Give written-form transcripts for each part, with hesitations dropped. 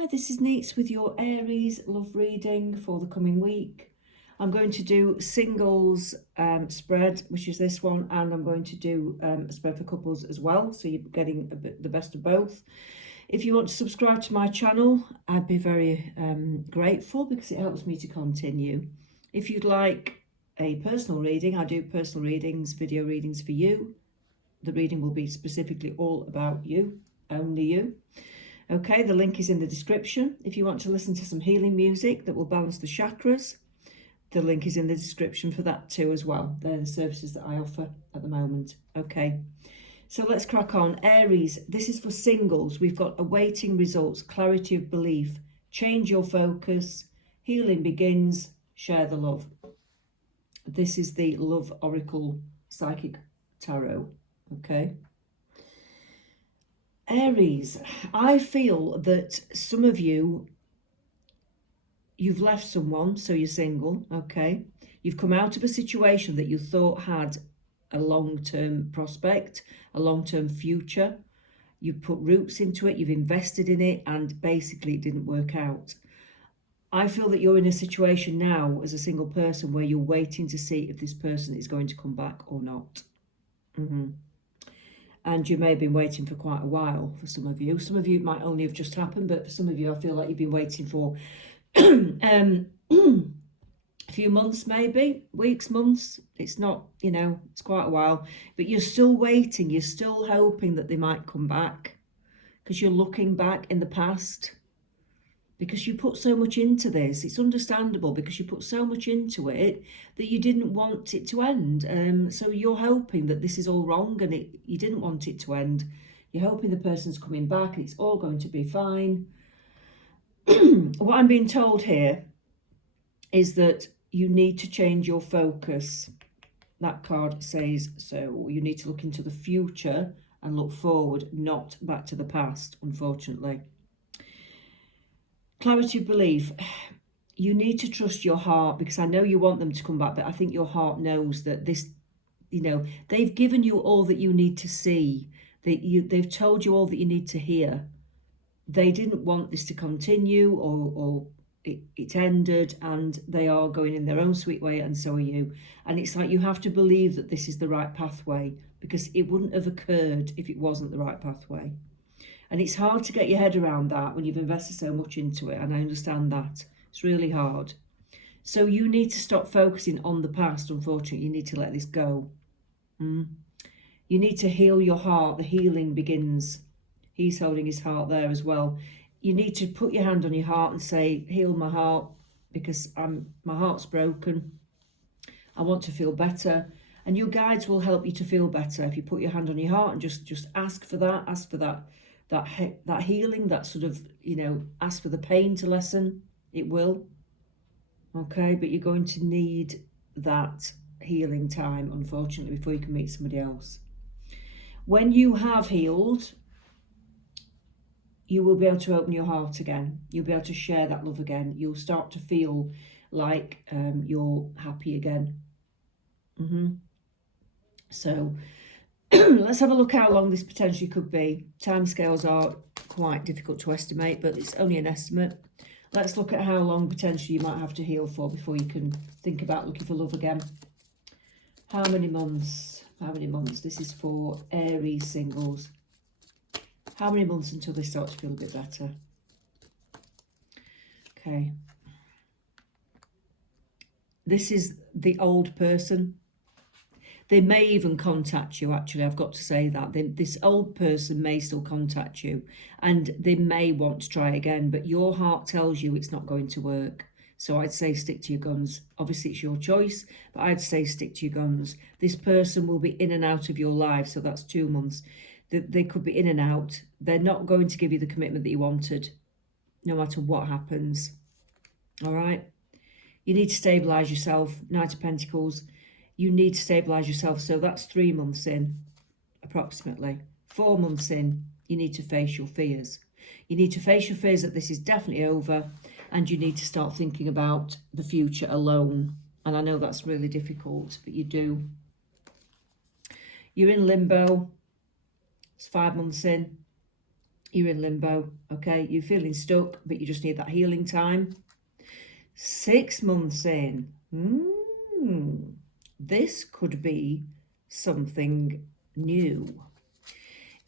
Hi, this is Neets with your Aries love reading for the coming week. I'm going to do singles spread, which is this one, and I'm going to do a spread for couples as well, so you're getting the best of both. If you want to subscribe to my channel, I'd be very grateful because it helps me to continue. If you'd like a personal reading, I do personal readings, video readings for you. The reading will be specifically all about you, only you. Okay, the link is in the description. If you want to listen to some healing music that will balance the chakras, the link is in the description for that too as well. They're the services that I offer at the moment. Okay, so let's crack on. Aries, this is for singles. We've got awaiting results, clarity of belief, change your focus, healing begins, share the love. This is the Love Oracle Psychic Tarot. Okay. Aries, I feel that some of you, you've left someone, so you're single, okay? You've come out of a situation that you thought had a long-term prospect, a long-term future. You've put roots into it, you've invested in it, and basically it didn't work out. I feel that you're in a situation now as a single person where you're waiting to see if this person is going to come back or not. And you may have been waiting for quite a while for some of you. Some of you it might only have just happened, but for some of you, I feel like you've been waiting for a few months, maybe, weeks, months. It's not, it's quite a while, but you're still waiting. You're still hoping that they might come back because you're looking back in the past. Because you put so much into this. It's understandable because you put so much into it that you didn't want it to end. So you're hoping that this is all wrong and you didn't want it to end. You're hoping the person's coming back and it's all going to be fine. What I'm being told here is that you need to change your focus. That card says so. You need to look into the future and look forward, not back to the past, unfortunately. Clarity of belief. You need to trust your heart because I know you want them to come back, but I think your heart knows that this, they've given you all that you need to see. They've told you all that you need to hear. They didn't want this to continue or it ended, and they are going in their own sweet way, and so are you. And it's like you have to believe that this is the right pathway because it wouldn't have occurred if it wasn't the right pathway. And it's hard to get your head around that when you've invested so much into it. And I understand that. It's really hard. So you need to stop focusing on the past, unfortunately. You need to let this go. You need to heal your heart. The healing begins. He's holding his heart there as well. You need to put your hand on your heart and say, heal my heart because my heart's broken. I want to feel better. And your guides will help you to feel better if you put your hand on your heart and just ask for that. Ask for that healing, that sort of, ask for the pain to lessen. It will. Okay, but you're going to need that healing time, unfortunately, before you can meet somebody else. When you have healed, you will be able to open your heart again. You'll be able to share that love again. You'll start to feel like you're happy again. So let's have a look how long this potentially could be. Timescales are quite difficult to estimate, but it's only an estimate. Let's look at how long potentially you might have to heal for before you can think about looking for love again. How many months? How many months? This is for Aries singles. How many months until they start to feel a bit better? Okay. This is the old person. They may even contact you, actually. I've got to say that. This old person may still contact you and they may want to try again, but your heart tells you it's not going to work. So I'd say stick to your guns. Obviously, it's your choice, but I'd say stick to your guns. This person will be in and out of your life, so that's 2 months. They could be in and out. They're not going to give you the commitment that you wanted, no matter what happens. All right? You need to stabilise yourself. Knight of Pentacles. You need to stabilise yourself. So that's 3 months in, approximately. 4 months in, you need to face your fears. You need to face your fears that this is definitely over, and you need to start thinking about the future alone. And I know that's really difficult, but you do. You're in limbo. It's 5 months in. You're in limbo, okay? You're feeling stuck, but you just need that healing time. 6 months in, this could be something new.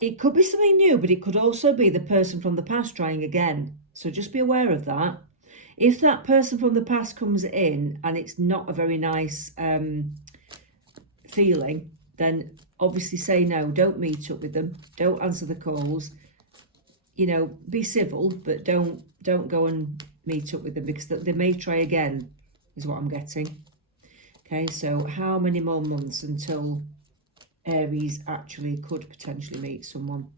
It could be something new, but it could also be the person from the past trying again. So just be aware of that. If that person from the past comes in and it's not a very nice feeling, then obviously say no. Don't meet up with them. Don't answer the calls. You know, be civil, but don't go and meet up with them, because they may try again, is what I'm getting. Okay, so how many more months until Aries actually could potentially meet someone?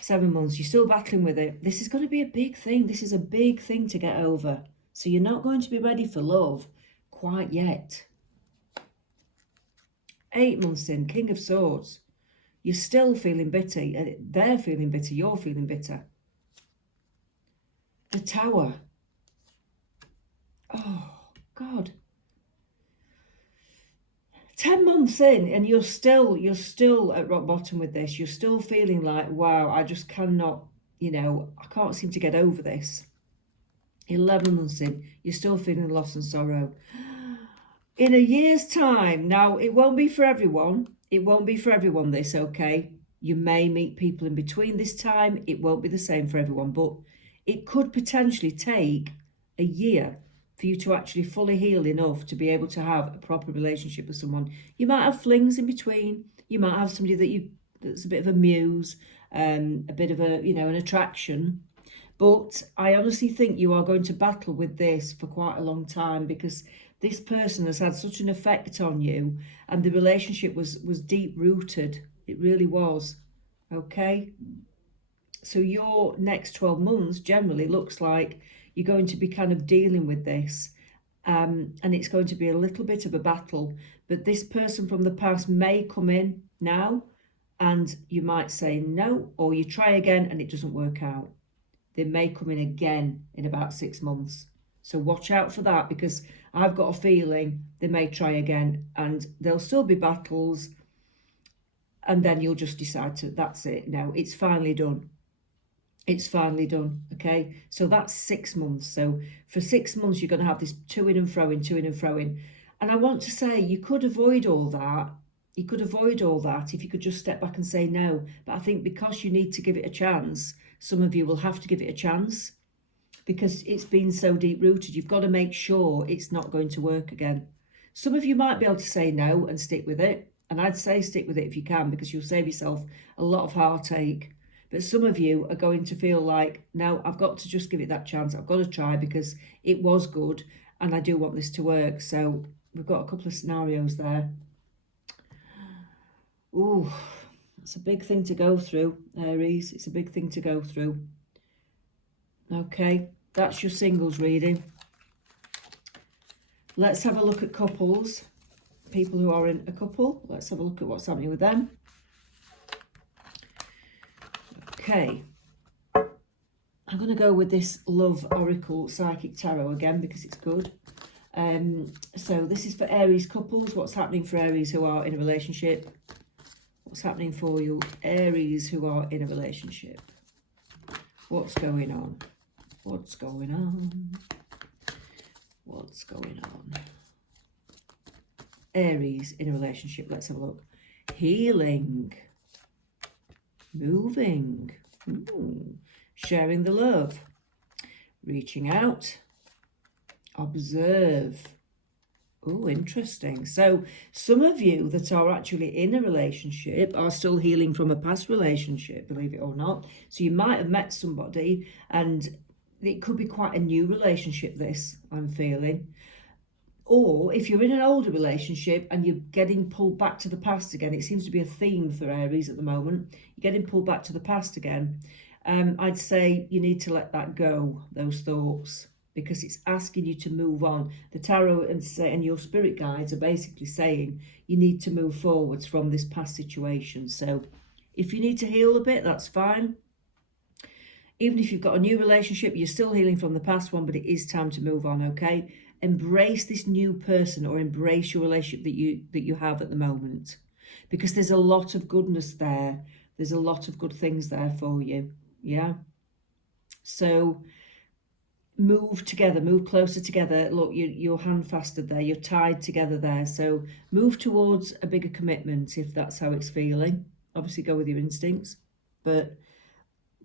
7 months. You're still battling with it. This is going to be a big thing. This is a big thing to get over. So you're not going to be ready for love quite yet. 8 months in, King of Swords. You're still feeling bitter. They're feeling bitter. You're feeling bitter. The Tower. Oh, God. 10 months in, and you're still at rock bottom with this. You're still feeling like, wow, I just cannot, you know, I can't seem to get over this. 11 months in, you're still feeling loss and sorrow. In a year's time, now it won't be for everyone. It won't be for everyone, this, okay? You may meet people in between this time. It won't be the same for everyone, but it could potentially take a year for you to actually fully heal enough to be able to have a proper relationship with someone. You might have flings in between. You might have somebody that's a bit of a muse, a bit of a, you know, an attraction. But I honestly think you are going to battle with this for quite a long time, because this person has had such an effect on you, and the relationship was deep rooted. It really was. Okay. So your next 12 months generally looks like you're going to be kind of dealing with this. And it's going to be a little bit of a battle. But this person from the past may come in now, and you might say no, or you try again and it doesn't work out. They may come in again in about 6 months. So watch out for that, because I've got a feeling they may try again, and there'll still be battles, and then you'll just decide to, that's it. No, it's finally done. It's finally done. Okay, so that's 6 months. So for 6 months, you're going to have this to-ing and fro-ing. And I want to say, you could avoid all that. You could avoid all that if you could just step back and say no. But I think because you need to give it a chance, some of you will have to give it a chance, because it's been so deep rooted. You've got to make sure it's not going to work again. Some of you might be able to say no and stick with it. And I'd say stick with it if you can, because you'll save yourself a lot of heartache. But some of you are going to feel like, no, I've got to just give it that chance. I've got to try, because it was good and I do want this to work. So we've got a couple of scenarios there. Ooh, it's a big thing to go through, Aries. It's a big thing to go through. Okay, that's your singles reading. Let's have a look at couples. People who are in a couple. Let's have a look at what's happening with them. Okay. I'm going to go with this Love Oracle Psychic Tarot again, because it's good. So this is for Aries couples. What's happening for Aries who are in a relationship? What's happening for you, Aries who are in a relationship? What's going on? What's going on? What's going on? Aries in a relationship. Let's have a look. Healing. Moving. Sharing the love. Reaching out. Observe. Oh, interesting. So some of you that are actually in a relationship are still healing from a past relationship, believe it or not. So you might have met somebody, and it could be quite a new relationship, this, I'm feeling. Or if you're in an older relationship and you're getting pulled back to the past again, it seems to be a theme for Aries at the moment. You're getting pulled back to the past again. I'd say you need to let that go, those thoughts, because it's asking you to move on. The tarot and your spirit guides are basically saying you need to move forwards from this past situation. So if you need to heal a bit, that's fine. Even if you've got a new relationship, you're still healing from the past one, but it is time to move on, okay? Embrace this new person, or embrace your relationship that you have at the moment, because there's a lot of goodness there. There's a lot of good things there for you. Yeah. So move together, move closer together. Look, you're handfasted there, you're tied together there. So move towards a bigger commitment if that's how it's feeling. Obviously go with your instincts, but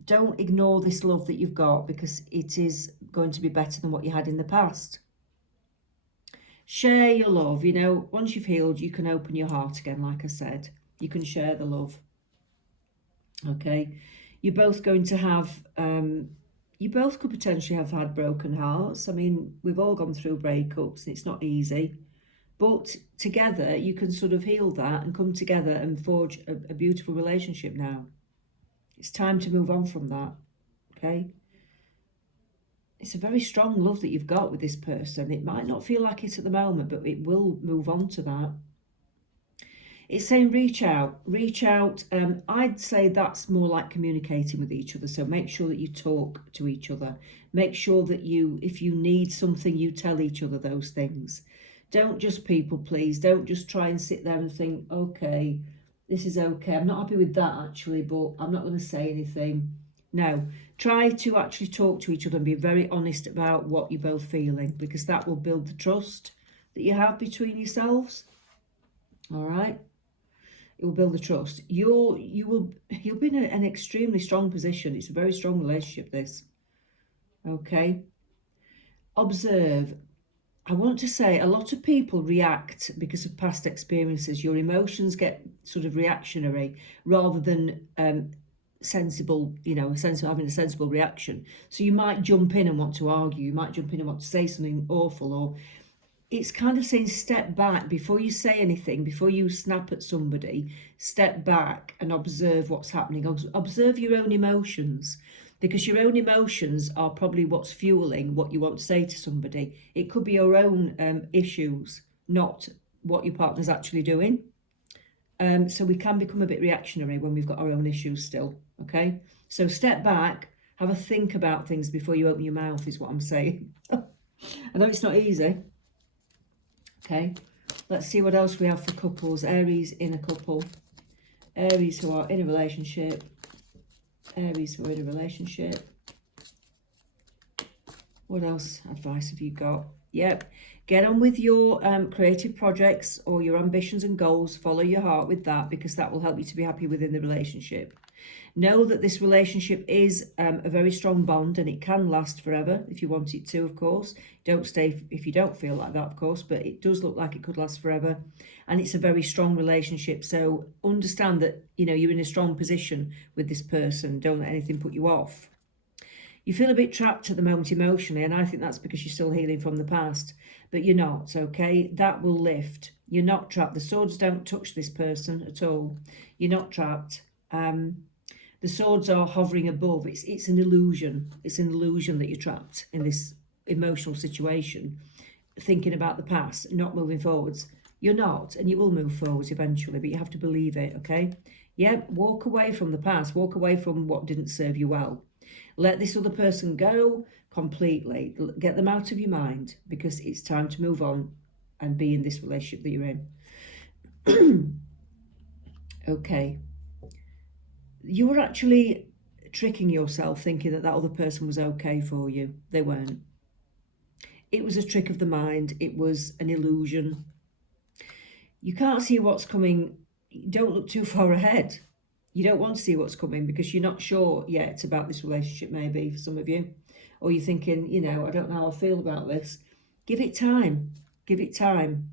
don't ignore this love that you've got, because it is going to be better than what you had in the past. Share your love. You know, once you've healed, you can open your heart again, like I said. You can share the love. Okay, you're both going to have, you both could potentially have had broken hearts. I mean, we've all gone through breakups. It's not easy. But together, you can sort of heal that and come together and forge a beautiful relationship now. It's time to move on from that, okay? It's a very strong love that you've got with this person. It might not feel like it at the moment, but it will move on to that. It's saying reach out, reach out. I'd say that's more like communicating with each other. So make sure that you talk to each other. Make sure that you, if you need something, you tell each other those things. Don't just people please. Don't just try and sit there and think, okay, this is okay. I'm not happy with that actually, but I'm not going to say anything. No, try to actually talk to each other and be very honest about what you're both feeling, because that will build the trust that you have between yourselves. All right. It will build the trust. You'll be in an extremely strong position. It's a very strong relationship, this. Okay. Observe. I want to say a lot of people react because of past experiences. Your emotions get sort of reactionary rather than sensible, you know, having a sensible reaction. So you might jump in and want to argue. You might jump in and want to say something awful, or it's kind of saying step back before you say anything, before you snap at somebody. Step back and observe what's happening. Observe your own emotions, because your own emotions are probably what's fueling what you want to say to somebody. It could be your own issues, not what your partner's actually doing. So we can become a bit reactionary when we've got our own issues still, okay? So step back, have a think about things before you open your mouth is what I'm saying. I know it's not easy. Okay, let's see what else we have for couples. Aries in a couple. Aries who are in a relationship. Aries who are in a relationship. What else advice have you got? Yep. Get on with your creative projects or your ambitions and goals. Follow your heart with that, because that will help you to be happy within the relationship. Know that this relationship is a very strong bond, and it can last forever if you want it to, of course. Don't stay if you don't feel like that, of course, but it does look like it could last forever. And it's a very strong relationship. So understand that, you know, you're in a strong position with this person. Don't let anything put you off. You feel a bit trapped at the moment emotionally, and I think that's because you're still healing from the past. But you're not, okay? That will lift. You're not trapped. The swords don't touch this person at all. You're not trapped. The swords are hovering above. It's an illusion. It's an illusion that you're trapped in this emotional situation, thinking about the past, not moving forwards. You're not, and you will move forwards eventually, but you have to believe it, okay? Yeah, walk away from the past. Walk away from what didn't serve you well. Let this other person go completely. Get them out of your mind, because it's time to move on and be in this relationship that you're in. Okay. You were actually tricking yourself thinking that that other person was okay for you. They weren't. It was a trick of the mind. It was an illusion. You can't see what's coming. Don't look too far ahead. You don't want to see what's coming because you're not sure yet about this relationship, maybe, for some of you. Or you're thinking, you know, I don't know how I feel about this. Give it time. Give it time.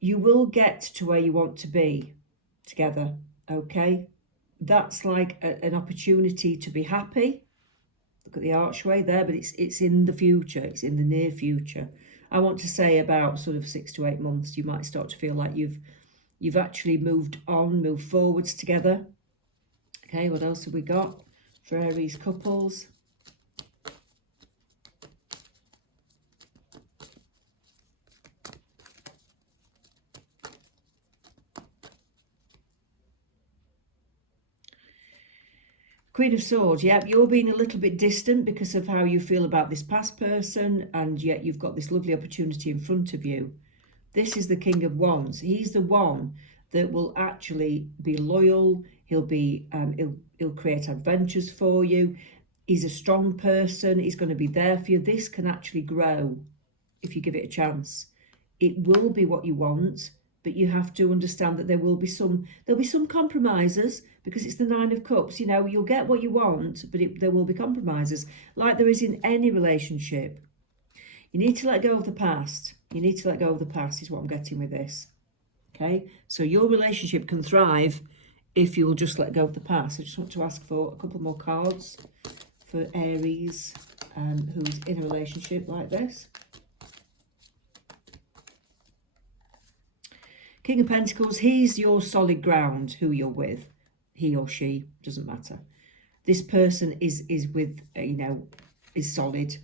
You will get to where you want to be together, okay? That's like an opportunity to be happy. Look at the archway there, but it's in the future. It's in the near future. I want to say about sort of 6 to 8 months, you might start to feel like you've actually moved on, moved forwards together. Okay, what else have we got for Aries couples? Queen of Swords, yep, you're being a little bit distant because of how you feel about this past person, and yet you've got this lovely opportunity in front of you. This is the King of Wands. He's the one that will actually be loyal. He'll create adventures for you. He's a strong person. He's going to be there for you. This can actually grow if you give it a chance. It will be what you want, but you have to understand that there'll be some compromises, because it's the Nine of Cups. You know, you'll get what you want, but there will be compromises, like there is in any relationship. You need to let go of the past. You need to let go of the past is what I'm getting with this. Okay, so your relationship can thrive if you'll just let go of the past. I just want to ask for a couple more cards for Aries who's in a relationship like this. King of Pentacles, he's your solid ground, who you're with. He or she, doesn't matter. This person is with, is solid.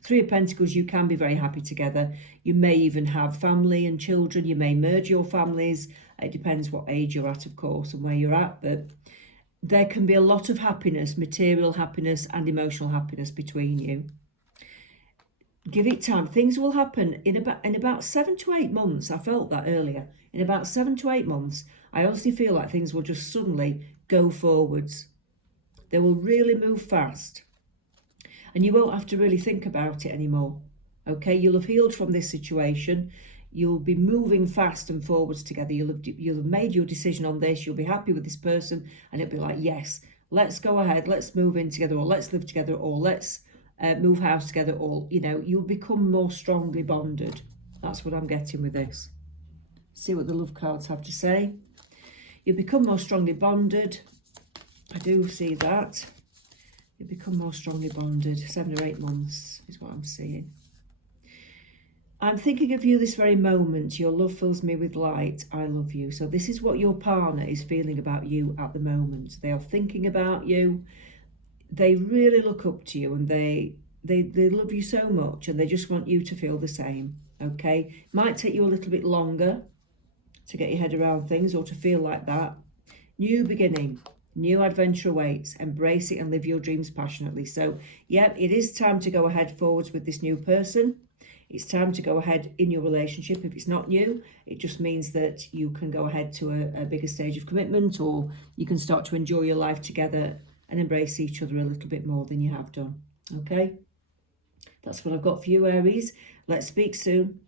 Three of Pentacles, you can be very happy together. You may even have family and children. You may merge your families. It depends what age you're at, of course, and where you're at. But there can be a lot of happiness, material happiness and emotional happiness between you. Give it time. Things will happen in about 7 to 8 months. I felt that earlier. In about 7 to 8 months, I honestly feel like things will just suddenly go forwards. They will really move fast. And you won't have to really think about it anymore. Okay, you'll have healed from this situation. You'll be moving fast and forwards together. You'll have made your decision on this. You'll be happy with this person, and it'll be like, yes, let's go ahead. Let's move in together, or let's live together, or let's move house together, or you'll become more strongly bonded. That's what I'm getting with this. See what the love cards have to say. You'll become more strongly bonded. I do see that. You become more strongly bonded. 7 or 8 months is what I'm seeing. I'm thinking of you this very moment. Your love fills me with light. I love you. So this is what your partner is feeling about you at the moment. They are thinking about you. They really look up to you, and they love you so much, and they just want you to feel the same. Okay? Might take you a little bit longer to get your head around things, or to feel like that. New beginning. New adventure awaits. Embrace it and live your dreams passionately. So, yeah, it is time to go ahead forwards with this new person. It's time to go ahead in your relationship. If it's not new, it just means that you can go ahead to a bigger stage of commitment, or you can start to enjoy your life together and embrace each other a little bit more than you have done. Okay? That's what I've got for you, Aries. Let's speak soon.